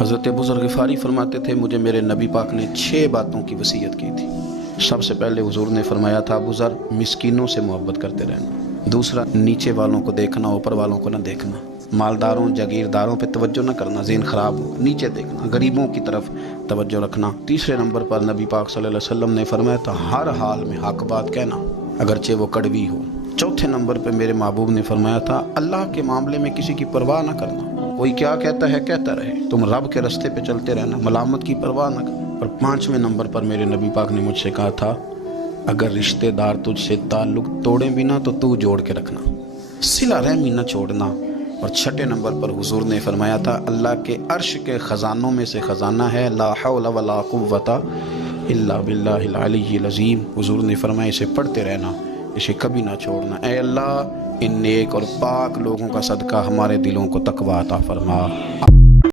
हज़रत अबू ज़र ग़िफ़ारी फरमाते थे, मुझे मेरे नबी पाक ने 6 बातों की वसीयत की थी। सबसे पहले हुज़ूर ने फरमाया था, अबू ज़र मिस्कीनों से मोहब्बत करते रहना। दूसरा, नीचे वालों को देखना, ऊपर वालों को न देखना। मालदारों जागीरदारों पे तवज्जो न करना, ज़हन ख़राब हो, नीचे देखना, गरीबों की तरफ तवज्जो रखना। तीसरे नंबर पर नबी पाक सल्लल्लाहु अलैहि वसल्लम ने फरमाया था, हर हाल में हक बात कहना, अगरचे वो कड़वी हो। चौथे नंबर पर मेरे महबूब ने फरमाया था, अल्लाह के मामले में किसी की परवाह न करना। कोई क्या कहता है कहता रहे, तुम रब के रास्ते पे चलते रहना, मलामत की परवाह न करना। और पांचवें नंबर पर मेरे नबी पाक ने मुझसे कहा था, अगर रिश्तेदार तुझसे ताल्लुक तोड़े भी ना तो तू जोड़ के रखना, सिला रहमी न छोड़ना। और छठे नंबर पर हुजूर ने फरमाया था, अल्लाह के अर्श के ख़जानों में से ख़जाना है, ला हौला वला कुव्वता इल्ला बिल्लाहिल अलीय्यिल अज़ीम। हुजूर ने फरमाया, इसे पढ़ते रहना, इसे कभी ना छोड़ना। ऐ अल्लाह, इन नेक और पाक लोगों का सदका हमारे दिलों को तकवा अता फरमा।